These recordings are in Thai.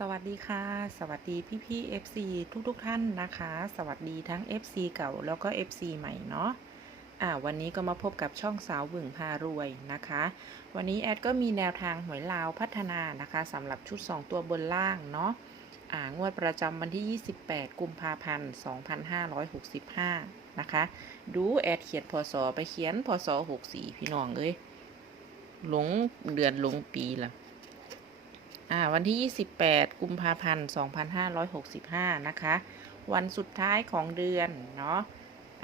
สวัสดีค่ะ สวัสดีพี่พี่ FC ทุกทุกท่านนะคะ สวัสดีทั้ง FC เก่าแล้วก็ FC ใหม่เนาะอ่าวันนี้ก็มาพบกับช่องสาวบึ่งพารวยนะคะ วันนี้แอดก็มีแนวทางหวยลาวพัฒนานะคะสำหรับชุด 2 ตัวบนล่างเนาะอ่างวดประจำวันที่ 28 กุมภาพันธ์ 2565 นะคะ ดูแอดเขียนพศไปเขียนพศ64 พี่น้องเอ้ยหลงเดือนหลงปีละอ่า วันที่ 28 กุมภาพันธ์ 2565 นะคะ วันสุดท้ายของเดือน เนาะ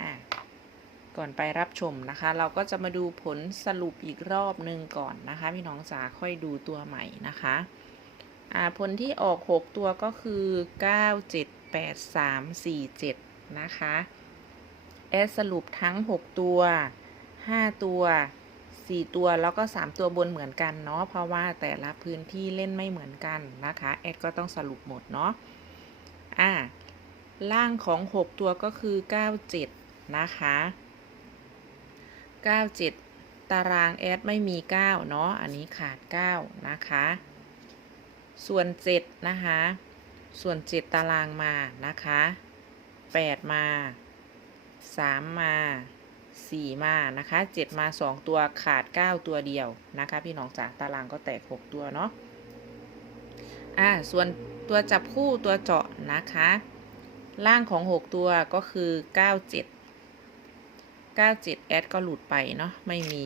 อ่าก่อนไปรับชมนะคะ เราก็จะมาดูผลสรุปอีกรอบหนึ่งก่อนนะคะ พี่น้องจ๋าค่อยดูตัวใหม่นะคะอ่าผลที่ออก 6 ตัวก็คือ 9 7 8 3 4 7 นะคะ แอดสรุปทั้ง 6 ตัว 5 ตัว สี่ตัวแล้วก็ 3 ตัวบนเหมือนกันเนาะเพราะว่าแต่ละพื้นที่เล่นไม่เหมือนกันนะคะแอดก็ต้องสรุปหมดเนาะอ่าล่างของ 6 ตัวก็คือ 97 นะคะ 97 ตารางแอดไม่มี 9 เนาะอันนี้ขาด 9 นะคะ ส่วน 7 นะคะ ส่วน 7 ตารางมานะคะ 8 มา 3 มา 4มานะคะ7มา2ตัวขาด9ตัวเดียวนะคะ พี่น้องจ๋าตารางก็แตก6ตัวเนาะอ่าส่วนตัวจับคู่ตัวเจาะนะคะ ล่างของ6ตัวก็คือ97 97แอดก็หลุดไปเนาะไม่มี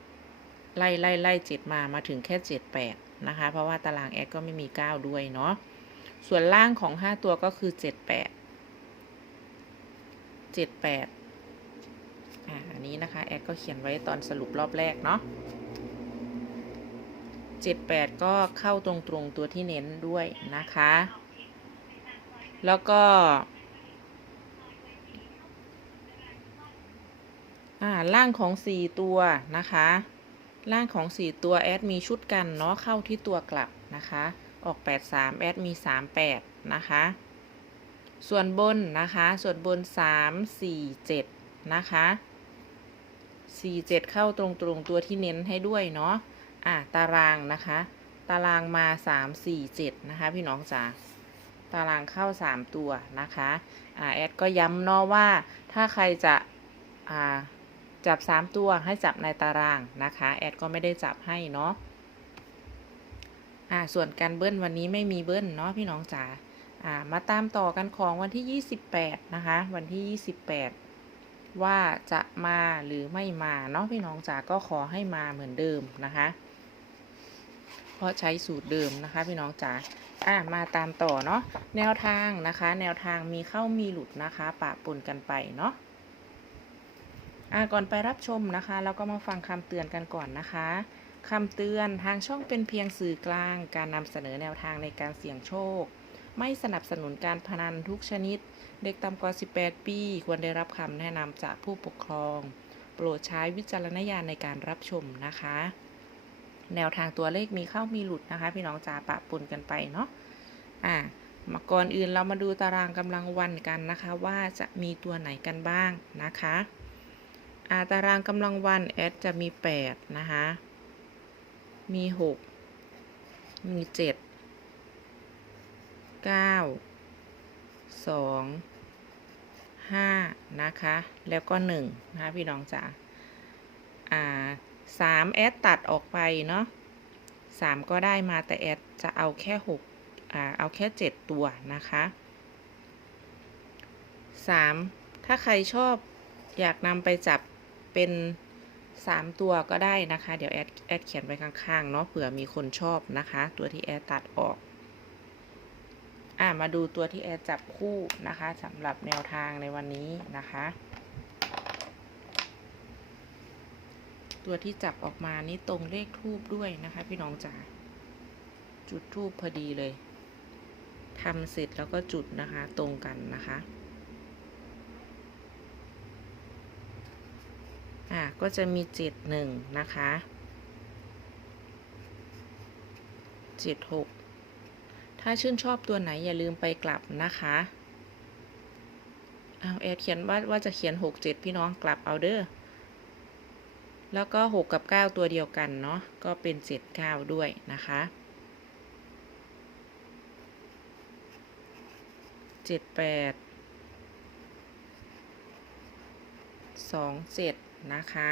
97ไล่ไล่ไล่7มามาถึงแค่78นะคะ เพราะว่าตารางแอดก็ไม่มี9ด้วยเนาะส่วนล่างของ5ตัวก็คือ78 78อ่าอัน นี้นะคะ แอดก็เขียนไว้ตอนสรุปรอบแรกเนาะ78 ก็เข้าตรงตรงๆตัวที่เน้นด้วยนะคะ แล้วก็ล่างของ 4 ตัวนะคะ ล่างของ 4 ตัวแอดมีชุดกันเนาะเข้าที่ตัวกลับนะคะ ออก 83 แอดมี 38 นะคะ ส่วนบนนะคะ ส่วนบน 3 4 7 นะคะ 4 7เข้าตรงๆตัวที่เน้นให้ด้วยเนาะอะตารางนะคะ ตารางมา3 4 7นะคะพี่น้องจ๋าตารางเข้า3ตัวนะคะอ่าแอดก็ย้ำเนาะว่าถ้าใครจะอ่าจับ3ตัวให้จับในตารางนะคะแอดก็ไม่ได้จับให้เนาะอ่าส่วนการเบิ้ลวันนี้ไม่มีเบิ้ลเนาะพี่น้องจ๋าอ่ามาตามต่อกันของวันที่ 28 นะคะ วันที่ 28 ว่าจะมาหรือไม่มาเนาะพี่น้องจ๋าก็ขอให้มาเหมือนเดิมนะคะ เพราะใช้สูตรเดิมนะคะ พี่น้องจ๋าอะมาตามต่อเนาะแนวทางนะคะ แนวทางมีเข้ามีหลุดนะคะปะปนกันไปเนาะอะก่อนไปรับชมนะคะเราก็มาฟังคำเตือนกันก่อนนะคะคำเตือนทางช่องเป็นเพียงสื่อกลาง การนำเสนอแนวทางในการเสี่ยงโชค ไม่สนับสนุนการพนันทุกชนิด เด็กต่ำกว่า 18 ปี ควรได้รับคำแนะนำจากผู้ปกครอง โปรดใช้วิจารณญาณในการรับชมนะคะ แนวทางตัวเลขมีเข้ามีหลุดนะคะ พี่น้องจ๋าปะปนกันไปเนาะอ่ามาก่อนอื่นเรามาดูตารางกำลังวันกันนะคะ ว่าจะมีตัวไหนกันบ้างนะคะอ่าตารางกำลังวันแอดจะมี 8 นะคะ มี 6 มี 7 9 2 5นะคะ แล้วก็1นะคะพี่น้องจ๋าอ่าสามแอดตัดออกไปเนาะสามก็ได้มาแต่แอดจะเอาแค่หกอ่าเอาแค่เจ็ดตัวนะคะสามถ้าใครชอบอยากนำไปจับเป็นสามตัวก็ได้นะคะ เดี๋ยวแอดแอดเขียนไว้ข้างๆเนาะเผื่อมีคนชอบนะคะ ตัวที่แอดตัดออก อ่ามาดูตัวที่แอดจับคู่นะคะสำหรับแนวทางในวันนี้นะคะ ตัวที่จับออกมานี่ตรงเลขทูบด้วยนะคะ พี่น้องจ๋าจุดทูบพอดีเลยทำเสร็จแล้วก็จุดนะคะตรงกันนะคะอะก็จะมีเจ็ดหนึ่งนะคะเจ็ดหก ถ้าชื่นชอบตัวไหนอย่าลืมไปกลับนะคะเอาแอดเขียนว่าว่าจะเขียนหกเจ็ดพี่น้องกลับเอาเด้อแล้วก็6กับ9ตัวเดียวกันเนาะก็เป็น7 9ด้วยนะคะเจ็ดแปดสองเจ็ดนะคะ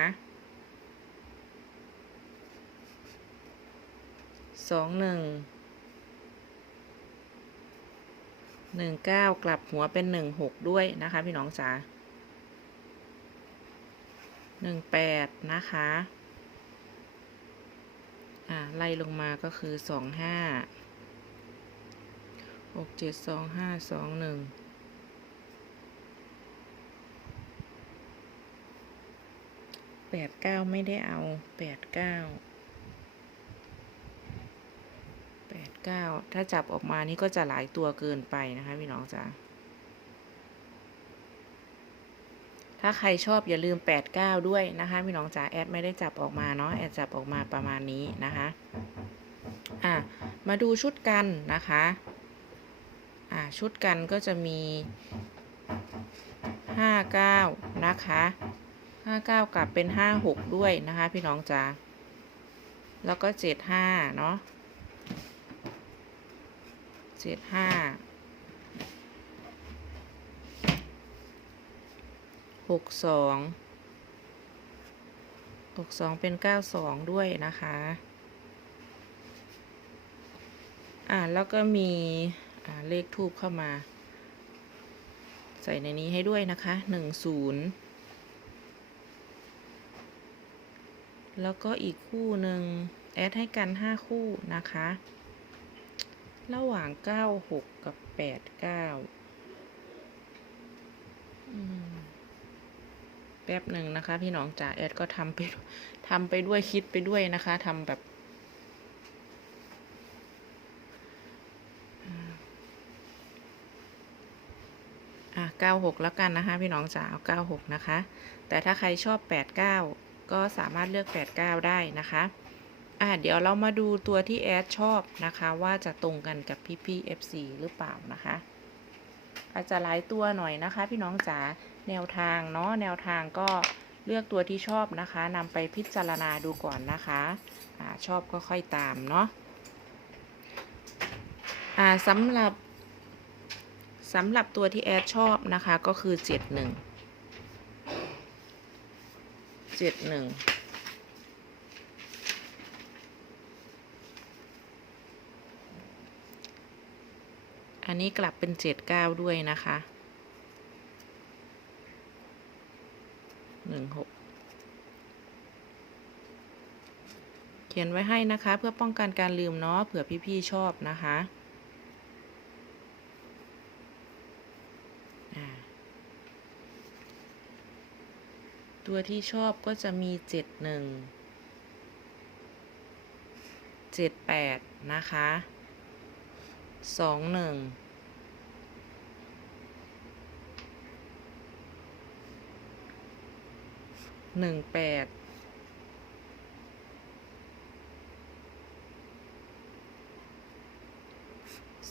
สองหนึ่ง หนึ่งเก้ากลับหัวเป็นหนึ่งหกด้วยนะคะ พี่น้องจ๋าหนึ่งแปดนะคะ อ่า ไล่ลงมาก็คือสองห้าหกเจ็ดสองห้าสองหนึ่งแปดเก้าไม่ได้เอาแปดเก้า ก้าถ้าจับออกมานี่ก็จะหลายตัวเกินไปนะคะพี่น้องจ๋าถ้าใครชอบอย่าลืม 89 ด้วยนะคะพี่น้องจ๋าแอดไม่ได้จับออกมาเนาะแอดจับออกมาประมาณนี้นะคะอะมาดูชุดกันนะคะอะชุดกันก็จะมี 59 นะคะ 59 กลับเป็น 56 ด้วยนะคะพี่น้องจ๋าแล้วก็ 75 เนาะ 75หกสองหกสองเป็นเก้าสองด้วยนะคะ อ่าแล้วก็มีเลขทูบเข้ามา ใส่ในนี้ให้ด้วยนะคะหนึ่งศูนย์แล้วก็อีกคู่หนึ่งแอดให้กันห้าคู่นะคะ ระหว่างเก้าหกกับแปดเก้าแป๊บหนึ่งนะคะ พี่น้องจ๋าแอดก็ทำไปทำไปด้วยคิดไปด้วยนะคะทำแบบอะเก้าหกแล้วกันนะคะ พี่น้องจ๋าเอาเก้าหกนะคะ แต่ถ้าใครชอบแปดเก้าก็สามารถเลือกแปดเก้าได้นะคะ่าเดี๋ยวเรามาดูตัวที่แอดชอบนะคะ ว่าจะตรงกันกับพี่พี่ FC หรือเปล่านะคะ อาจจะหลายตัวหน่อยนะคะ พี่น้องจ๋าแนวทางเนาะแนวทางก็เลือกตัวที่ชอบนะคะนำไปพิจารณาดูก่อนนะคะอ่าชอบก็ค่อยตามเนาะอ่าสำหรับสำหรับตัวที่แอดชอบนะคะก็คือ 71 71 อันนี้กลับเป็นเจ็ดเก้าด้วยนะคะหนึ่งหกเขียนไว้ให้นะคะ เพื่อป้องกันการลืมเนาะเผื่อพี่ๆชอบนะคะตัวที่ชอบก็จะมีเจ็ดหนึ่งเจ็ดแปดนะคะสองหนึ่ง หนึ่งแปด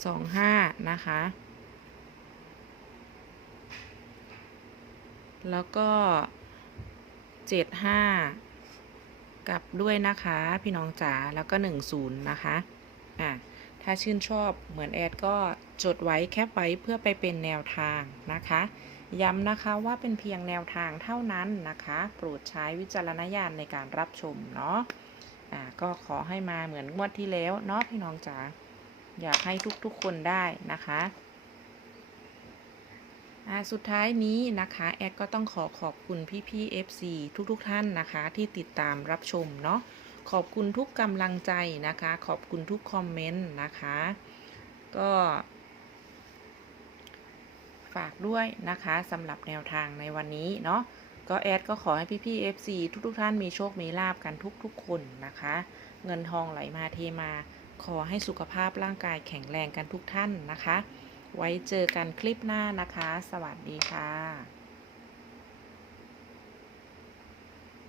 สองห้านะคะ แล้วก็เจ็ดห้ากลับด้วยนะคะ พี่น้องจ๋าแล้วก็หนึ่งศูนย์นะคะอะถ้าชื่นชอบเหมือนแอดก็จดไว้แคปไว้เพื่อไปเป็นแนวทางนะคะ ย้ำนะคะว่าเป็นเพียงแนวทางเท่านั้นนะคะ โปรดใช้วิจารณญาณในการรับชมเนาะอ่าก็ขอให้มาเหมือนงวดที่แล้วเนาะพี่น้องจ๋าอยากให้ทุกๆคนได้นะคะสุดท้ายนี้นะคะแอดก็ต้องขอขอบคุณพี่ๆ FC ทุกๆท่านนะคะที่ติดตามรับชมเนาะขอบคุณทุกกำลังใจนะคะ ขอบคุณทุกคอมเมนต์นะคะ ก็ ฝากด้วยนะคะสำหรับแนวทางในวันนี้เนาะก็แอดก็ขอให้พี่ๆ FC ทุกๆท่านมีโชค มีลาบกันทุกๆ คนนะคะ เงินทองไหลมาเทมา ขอให้สุขภาพร่างกายแข็งแรงกันทุกท่านนะคะ ไว้เจอกันคลิปหน้านะคะ สวัสดีค่ะ